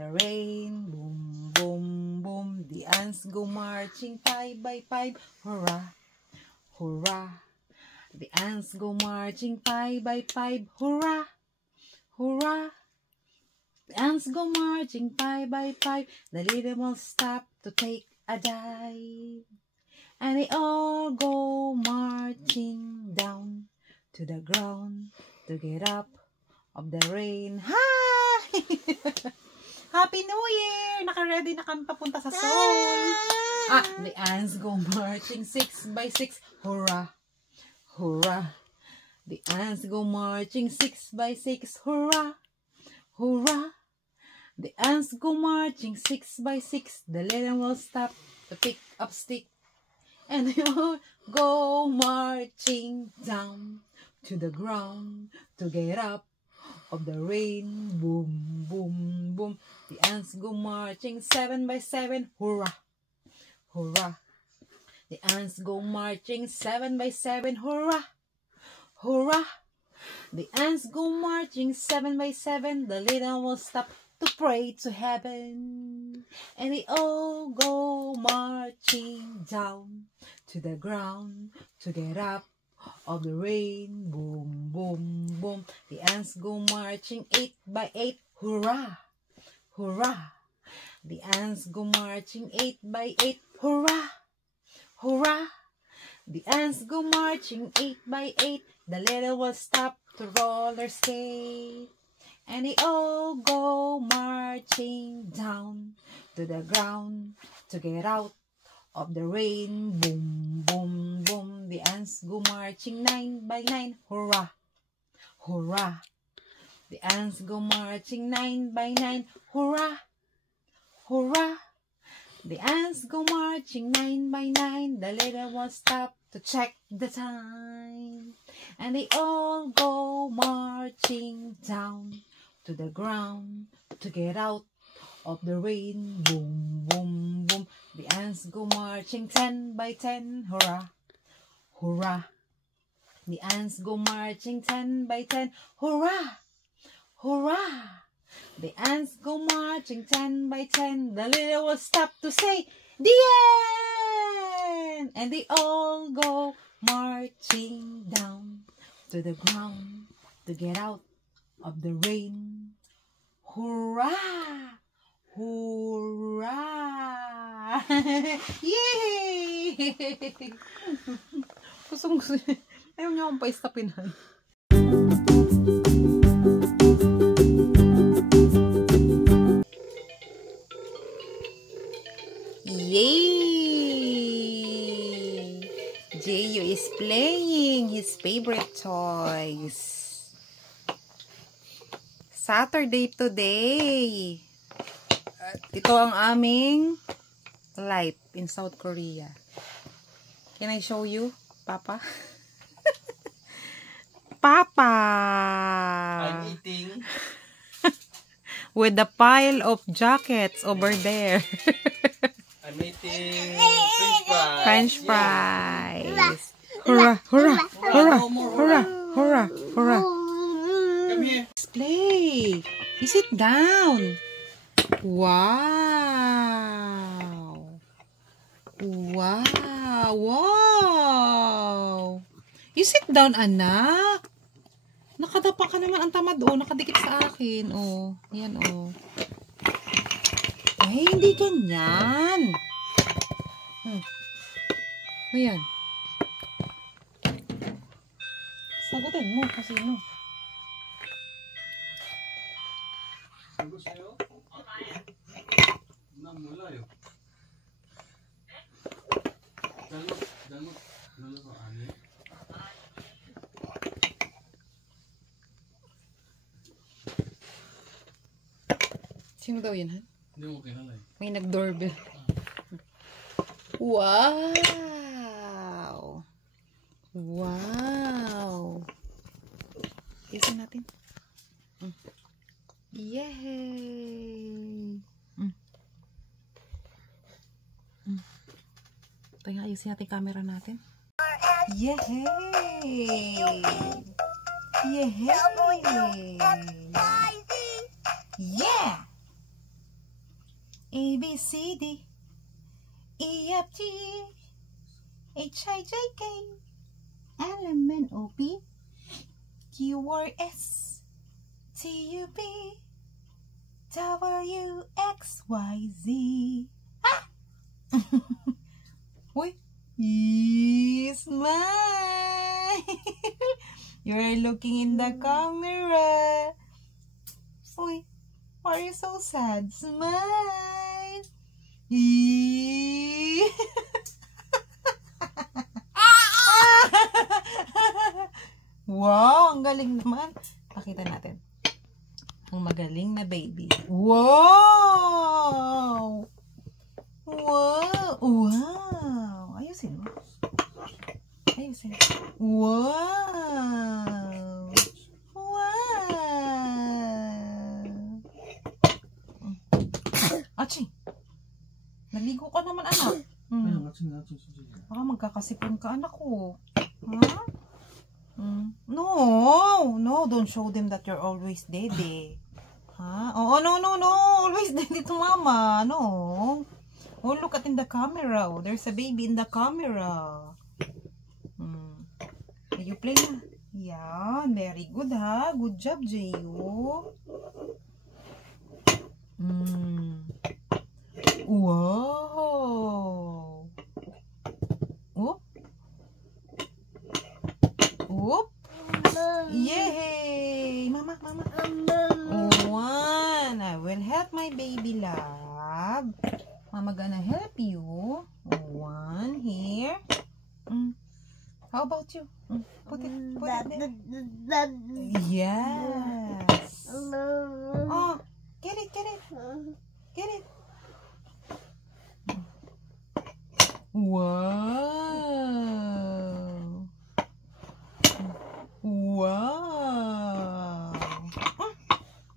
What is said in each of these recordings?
the rain. Boom, boom, boom. The ants go marching 5 by 5. Hurrah, hurrah. The ants go marching 5 by 5. Hurrah, hurrah. The ants go marching 5 by 5. The little ones stop to take a dive. And they all go marching down to the ground to get up of the rain. Hi! Happy New Year! Naka-ready na kami papunta sa Seoul. The ants go marching 6 by 6. Hurrah! Hurrah! The ants go marching 6 by 6. Hurrah! Hurrah! The ants go marching 6 by 6. The little will stop to pick up stick. And they all go marching down to the ground to get up of the rain. Boom, boom, boom. The ants go marching 7 by 7. Hurrah! Hurrah! The ants go marching 7 by 7. Hurrah! Hurrah! The ants go marching 7 by 7. The little will stop to pray to heaven. And they all go marching down to the ground to get up of the rain. Boom, boom, boom. The ants go marching 8 by 8. Hurrah! Hurrah! The ants go marching 8 by 8. Hurrah! Hurrah! The ants go marching 8 by 8. The little ones stop to roller skate. And they all go marching down to the ground to get out of the rain. Boom, boom, boom. The ants go marching 9 by 9. Hurrah! Hurrah! The ants go marching 9 by 9. Hurrah! Hurrah! The ants go marching 9 by 9. The little ones stop to check the time. And they all go marching down to the ground to get out of the rain. Boom, boom, boom. The ants go marching 10 by 10. Hurrah! Hurrah! The ants go marching 10 by 10. Hurrah! Hurrah! The ants go marching 10 by 10. The little will stop to say, the end! And they all go marching down to the ground to get out of the rain. Hurrah! Hurrah! Yay! Gusto. Ayaw niyo akong pa-istapinhan. Yay! Jeyo is playing his favorite toys. Saturday today. Ito ang aming life in South Korea. Can I show you, Papa? Papa! I'm eating. With the pile of jackets over there. I'm eating French fries. French fries. Hurrah! Hurrah! Hurrah! Hurrah! Hurrah! Hurrah! Come here. Let's play. You sit down. Wow. Wow. Wow. You sit down, anak. Nakadapa ka naman ang tamad. Oh, nakadikit sa akin. Oh, yan oh. Ay, hindi ganyan. Ayan. Sagutin mo kasi no. Sagot sa'yo? Namula yun. Dalot ko, ani. Sino daw yan, ha? Hindi mo kilala eh. May nag-doorbell. Wow! Wow! Isin natin. Yay! Ito nga, ayusin natin camera natin. Yay! Yay! Yeah! B, C, D, E, F, G, H, I, J, K, L, M, N, O, P, Q, R, S, T, U, V, W, X, Y, Z. Ah! Uy! Smile! You're looking in the camera. Uy! Why are you so sad? Smile! Wow! Ang galing naman. Pakita natin. Ang magaling na baby. Wow! Wow! Wow! Ayusin mo. Ayusin. Wow! Wow! Achi! Naligo ka naman, anak. Baka magkakasipon ka, anak ko. Ha? No, don't show them that you're always daddy. Huh? Oh, no. Always daddy to mama. No. Oh, look at in the camera. Oh, there's a baby in the camera. You play na. Yan. Very good, ha? Good job, J.O. Wow. Oh. Whoop! Yay! Mama. One. I will help my baby love. Mama gonna help you. One here. How about you? Put it there. Yes. Oh, get it. Wow.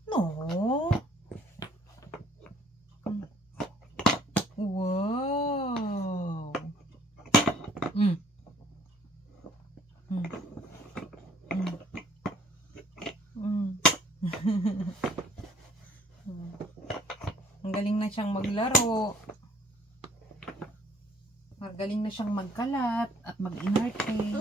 No. Wow. Ang galing na siyang maglaro. Magaling na siyang magkalat at mag-inarte.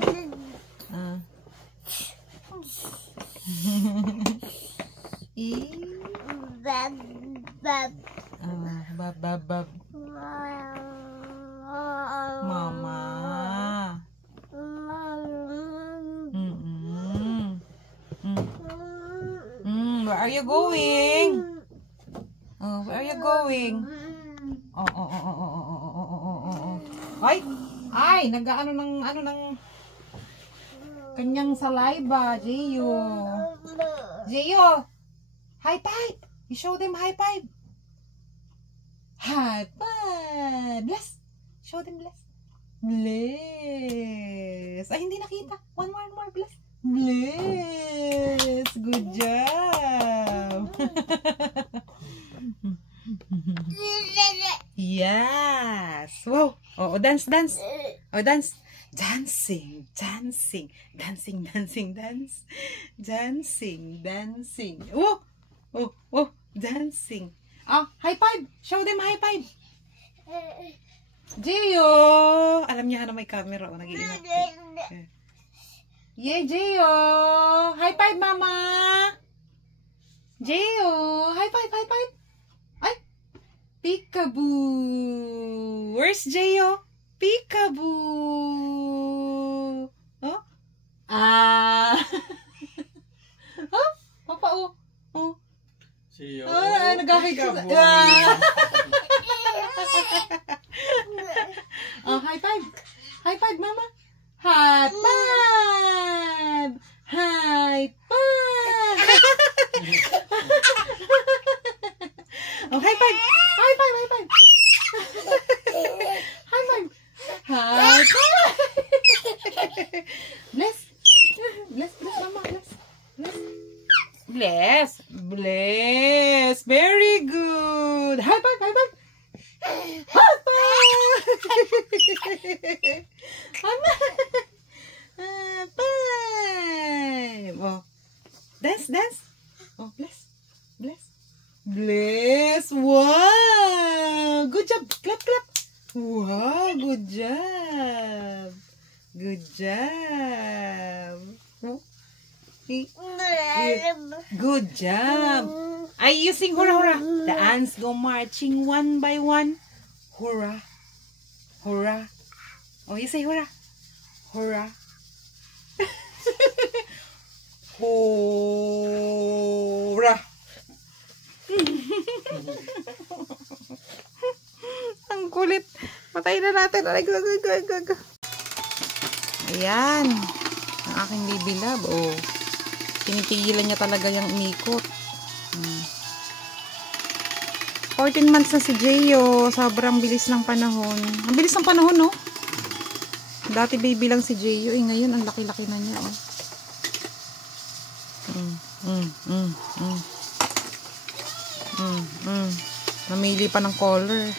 Bab. Mama. Where are you going? Where are you going? Ay, nag-ano ng kanyang saliva, Gio. High five. You show them high five. High five. Bless. Show them bless. Bless. Ay, hindi nakita. One more, bless. Bless. Good job. Yes. Wow. Oh, dance. Oh, dance. Dancing. Oh, dancing. Oh, high five. Show them high five. Gio. Alam niya na may camera. O, nag-iingat. Yeah, Gio. High five, mama. Gio. High five. Ay. Peekaboo. Where's Gio? Peekaboo. Oh? Oh? Papa, oh. Gio. Nagahig ka sa... Oh, high five. High five, mama. High five. Oh, high five. High five. Bless, mama. Bless. Very good. High five. High five. Oh, dance. Oh, bless. Wow. good job. Clap, clap. Wow, good job. Good job. Good job. Ay, you sing hurrah, hurrah. The ants go marching one by one. Hurrah. Hurrah. Oh, you say hurrah. Hurrah. Hurrah. Ang kulit. Patayin na natin. Ayan. Ang aking baby love. Oh. Pinipigilan niya talaga yung umikot. 14 months na si Jeyo. Sobrang bilis ng panahon. Ang bilis ng panahon, no? Dati baby lang si Jeyo. Ngayon, ang laki-laki na niya, oh. Namili pa ng color.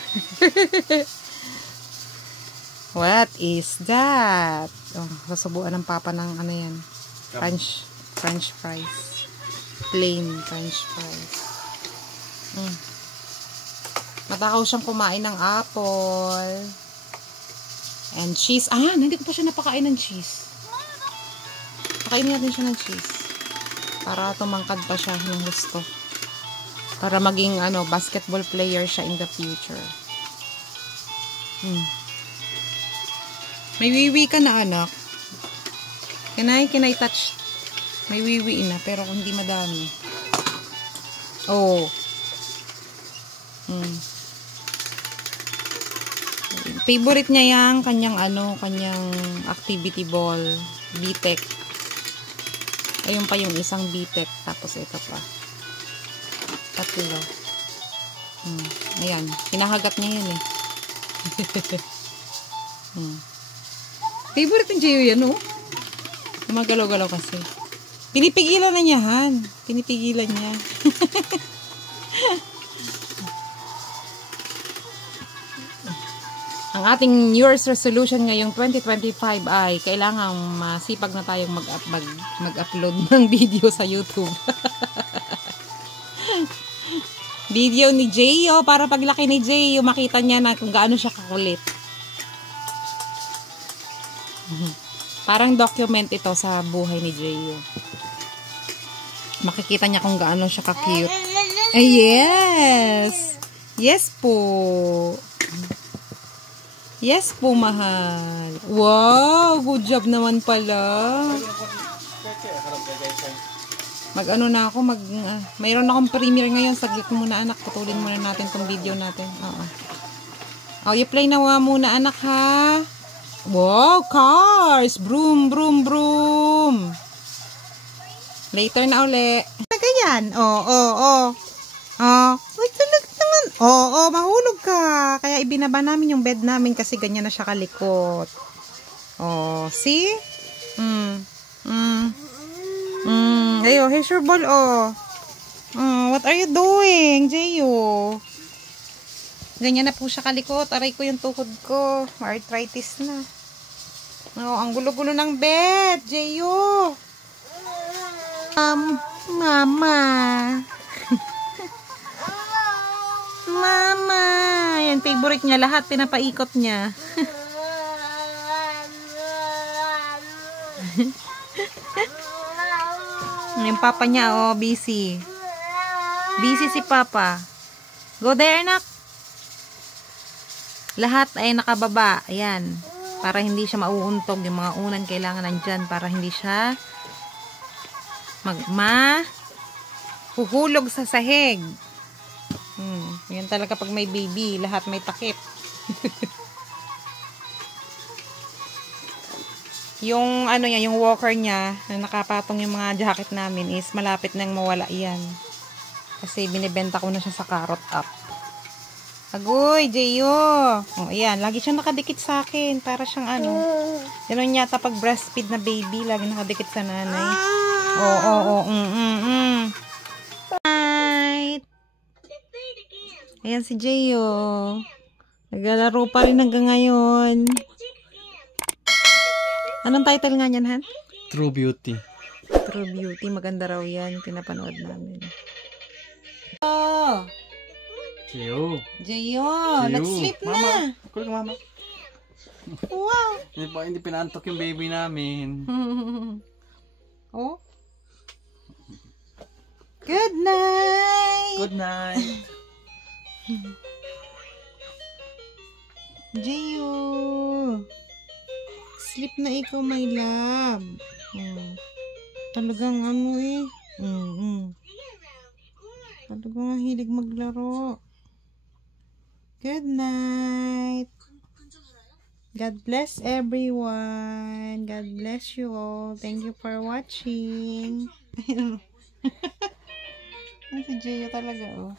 What is that? Oh, sasubuan ng papa ng ano yan. French fries. Plain French fries. Matakaw siyang kumain ng apple. And cheese. Ayan, hindi ko pa siya napakain ng cheese. Pakainin natin siya ng cheese. Para tumangkad pa siya ng gusto. Para maging basketball player siya in the future. May wiwi ka na, anak. Can I touch? May wiwi na, pero hindi madami. Oh. Favorite niya yang kanyang activity ball, BTEC. Ayun pa yung isang BTEC, tapos ito pa. Tatlo. Ayan, hinahagat niya yun eh. Favorite ng Jeyo yan, oh. Gumagalaw-galaw kasi. Pinipigilan na niya, Han. Pinipigilan niya. Ang ating New Year's resolution ngayong 2025 ay kailangan masipag na tayong mag-upload ng video sa YouTube. Video ni Jeyo para paglaki ni Jeyo makita niya na kung gaano siya kakulit. Parang document ito sa buhay ni Jeyo. Makikita niya kung gaano siya ka-cute. Yes! Yes po! Yes po, mahal. Wow! Good job naman pala. Mag-ano na ako, mayroon akong premiere ngayon. Saglit muna, anak. Putulin muna natin tong video natin. Oo. Oh, you play na muna, anak, ha? Wow, cars! Broom, broom, broom! Later na uli. Ganyan. Oh. Uy, talaga naman. Oo, mahulog ka. Kaya ibinaba namin yung bed namin kasi ganyan na siya kalikot. Oh, see? Ayo, here's your ball, oh. What are you doing, Jeyo? Ganyan na po siya kalikot. Aray ko yung tuhod ko. Arthritis na. Oh, ang gulo-gulo ng bed, Jeyo. Mama. Mama. Yan, favorite niya. Lahat pinapaikot niya. Yung papa niya, oh, busy. Busy si papa. Go there, anak. Lahat ay nakababa. Ayan. Para hindi siya mauuntog. Yung mga unan kailangan nandyan para hindi siya huhulog sa sahig. Yan talaga pag may baby. Lahat may takip. Yung yung walker niya na nakapatong yung mga jacket namin is malapit nang mawala yan. Kasi binibenta ko na siya sa Carrot App. Agoy, Jeyo. Oh, ayan. Lagi siyang nakadikit sa akin. Para siyang Ganun yata pag breastfeed na baby. Lagi nakadikit sa nanay. Oo. Right. Ayan si Jeyo. Naglalaro pa rin hanggang ngayon. Anong title nga niyan, Han? True Beauty. True Beauty. Maganda raw yan. Pinapanood namin. Oh! Siyo. Jeyo, Siyo. nag-sleep na. Mama. Kulit ka, mama. Wow. Hindi pinantok yung baby namin. Oh. Good night. Good night. Jeyo. Sleep na ikaw, my love. Talagang ano eh. Talagang hilig maglaro. Good night. God bless everyone. God bless you all. Thank you for watching. Si Jeyo talaga, oh.